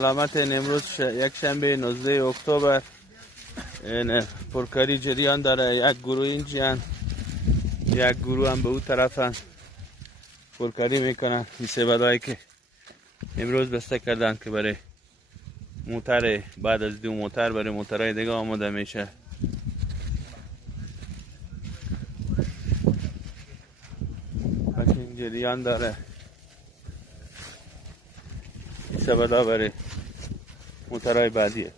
علامت امروز یک شنبه 19 اکتبر این پرکاری جریان داره. یک گروه اینجان، یک گروه هم به اون طرفن پرکاری میکنن. این سبدایی که امروز بسته کردن که برای موتر، بعد از 2 موتر برای موترهای دیگه آماده میشه. این جریان داره. این سبدا برای موترهای بعدیه.